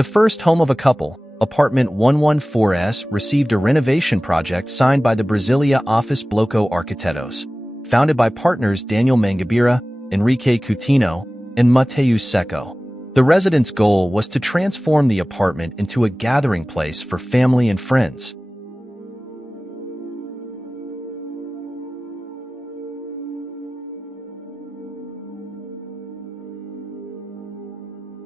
The first home of a couple, Apartment 114S, received a renovation project signed by the Brasília office BLOCO Arquitetos, founded by partners Daniel Mangabira, Enrique Coutinho, and Mateus Seco. The residents' goal was to transform the apartment into a gathering place for family and friends.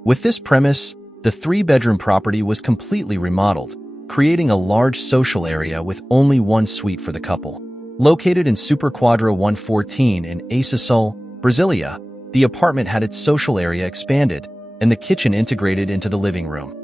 With this premise, the three-bedroom property was completely remodeled, creating a large social area with only one suite for the couple. Located in Superquadra 114 in Acessul, Brasília, the apartment had its social area expanded and the kitchen integrated into the living room.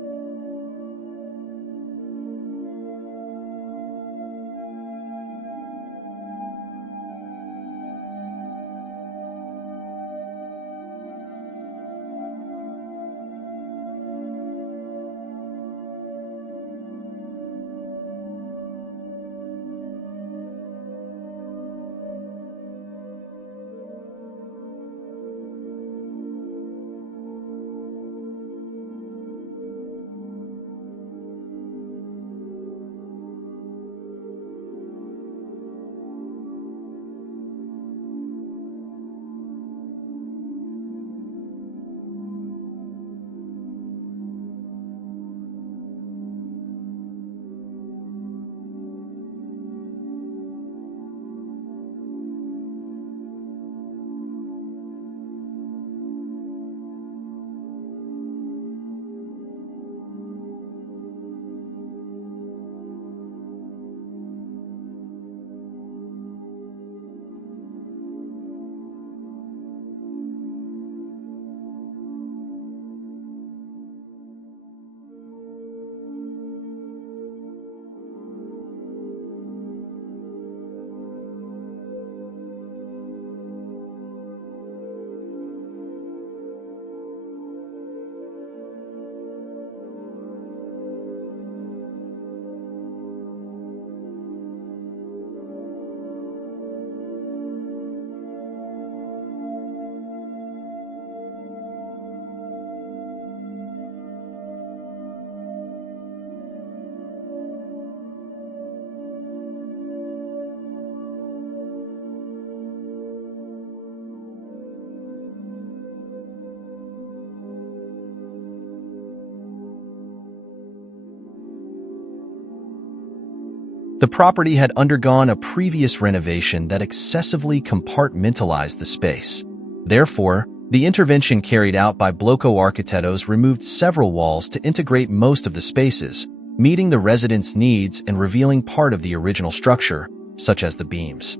The property had undergone a previous renovation that excessively compartmentalized the space. Therefore, the intervention carried out by BLOCO Arquitetos removed several walls to integrate most of the spaces, meeting the residents' needs and revealing part of the original structure, such as the beams.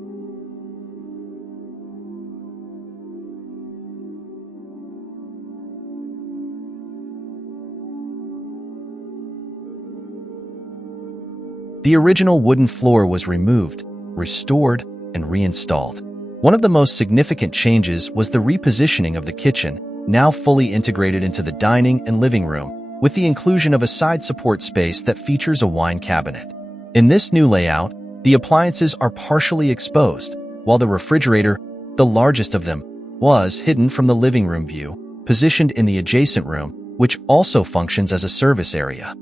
The original wooden floor was removed, restored, and reinstalled. One of the most significant changes was the repositioning of the kitchen, now fully integrated into the dining and living room, with the inclusion of a side support space that features a wine cabinet. In this new layout, the appliances are partially exposed, while the refrigerator, the largest of them, was hidden from the living room view, positioned in the adjacent room, which also functions as a service area.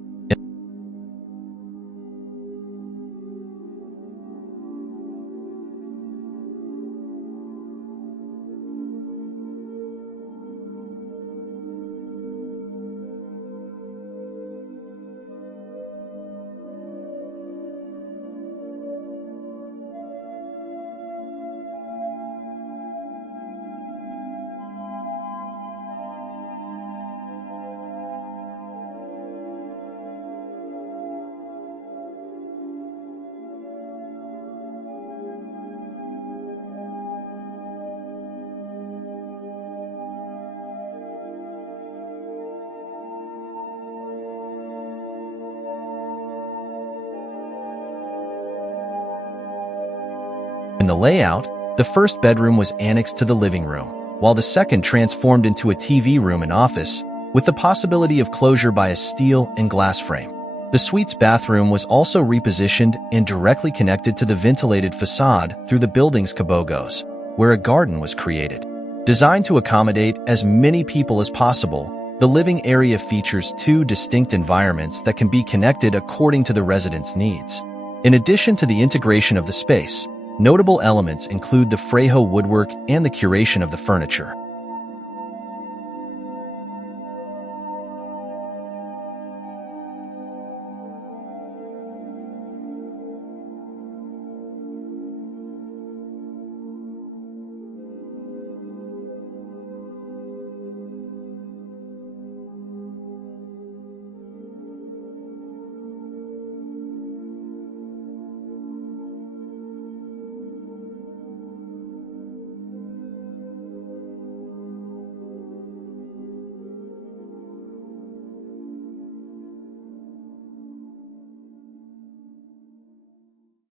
In the layout, the first bedroom was annexed to the living room, while the second transformed into a TV room and office, with the possibility of closure by a steel and glass frame. The suite's bathroom was also repositioned and directly connected to the ventilated facade through the building's cabogos, where a garden was created. Designed to accommodate as many people as possible, The living area features two distinct environments that can be connected according to the resident's needs. In addition to the integration of the space, notable elements include the Frejo woodwork and the curation of the furniture.